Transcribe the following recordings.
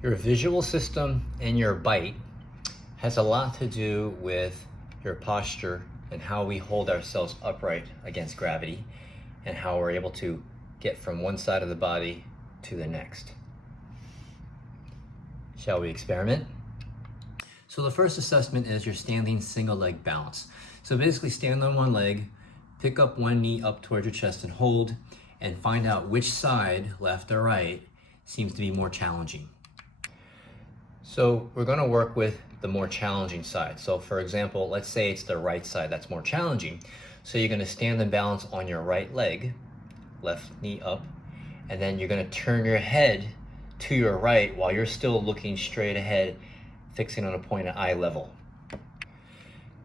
Your visual system and your bite has a lot to do with your posture and how we hold ourselves upright against gravity and how we're able to get from one side of the body to the next. Shall we experiment? So the first assessment is your standing single leg balance. So basically stand on one leg, pick up one knee up towards your chest and hold, and find out which side, left or right, seems to be more challenging. So we're going to work with the more challenging side. So for example, let's say it's the right side that's more challenging. So you're going to stand and balance on your right leg, left knee up, and then you're going to turn your head to your right while you're still looking straight ahead, fixing on a point at eye level.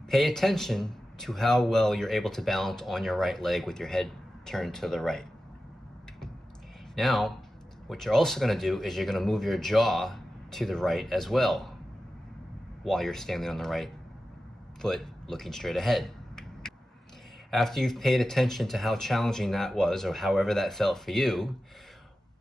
Pay attention to how well you're able to balance on your right leg with your head turned to the right. Now, what you're also going to do is you're going to move your jaw to the right as well while you're standing on the right foot looking straight ahead. After you've paid attention to how challenging that was or however that felt for you,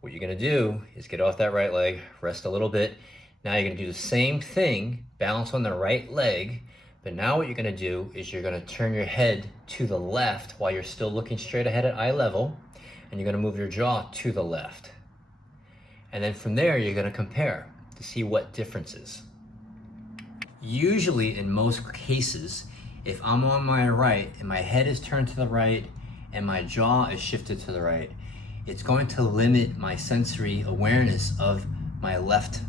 what you're going to do is get off that right leg, rest a little bit. Now you're going to do the same thing, balance on the right leg, but now what you're going to do is you're going to turn your head to the left while you're still looking straight ahead at eye level, and you're going to move your jaw to the left. And then from there you're going to compare to see what differences. Usually in most cases, if I'm on my right and my head is turned to the right and my jaw is shifted to the right, it's going to limit my sensory awareness of my left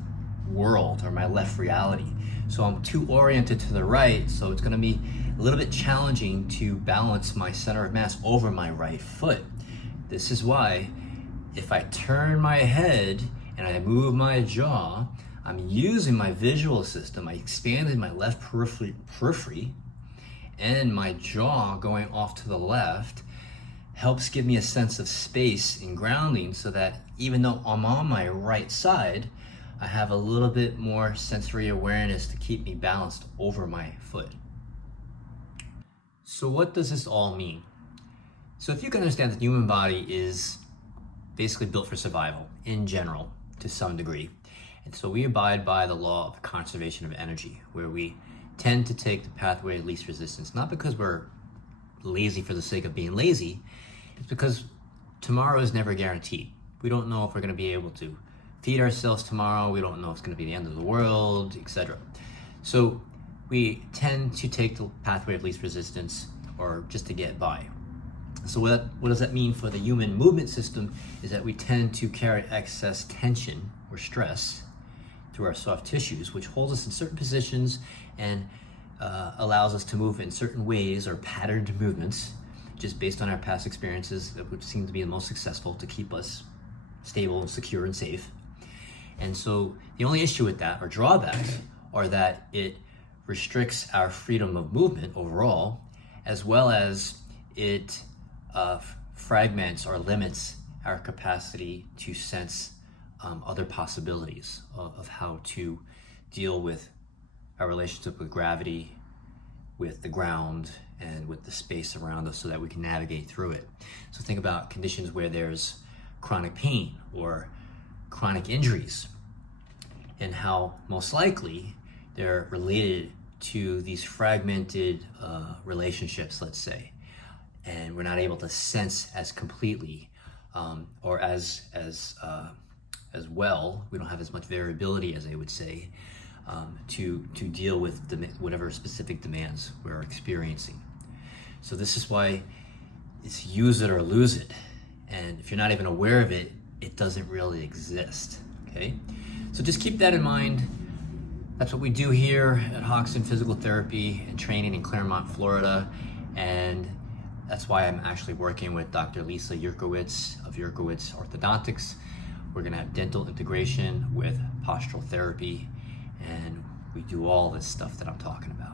world or my left reality. So I'm too oriented to the right, so it's going to be a little bit challenging to balance my center of mass over my right foot. This is why if I turn my head and I move my jaw, I'm using my visual system. I expanded my left periphery, and my jaw going off to the left helps give me a sense of space and grounding so that even though I'm on my right side, I have a little bit more sensory awareness to keep me balanced over my foot. So what does this all mean? So if you can understand that the human body is basically built for survival in general to some degree. And so we abide by the law of conservation of energy, where we tend to take the pathway of least resistance, not because we're lazy for the sake of being lazy, it's because tomorrow is never guaranteed. We don't know if we're going to be able to feed ourselves tomorrow. We don't know if it's going to be the end of the world, etc. So we tend to take the pathway of least resistance or just to get by. So what does that mean for the human movement system is that we tend to carry excess tension or stress through our soft tissues, which holds us in certain positions and allows us to move in certain ways or patterned movements, just based on our past experiences that would seem to be the most successful to keep us stable and secure and safe. And so the only issue with that, or drawbacks, are that it restricts our freedom of movement overall, as well as it fragments or limits our capacity to sense other possibilities of how to deal with our relationship with gravity, with the ground, and with the space around us so that we can navigate through it. So think about conditions where there's chronic pain or chronic injuries and how most likely they're related to these fragmented relationships, let's say, and we're not able to sense as completely or as well. We don't have as much variability, as they would say, to deal with whatever specific demands we're experiencing. So this is why it's use it or lose it. And if you're not even aware of it, it doesn't really exist, okay? So just keep that in mind. That's what we do here at Jocson Physical Therapy and Training in Clermont, Florida. And that's why I'm actually working with Dr. Lisa Yurkiewicz of Yurkiewicz Orthodontics. We're gonna have dental integration with postural therapy, and we do all this stuff that I'm talking about.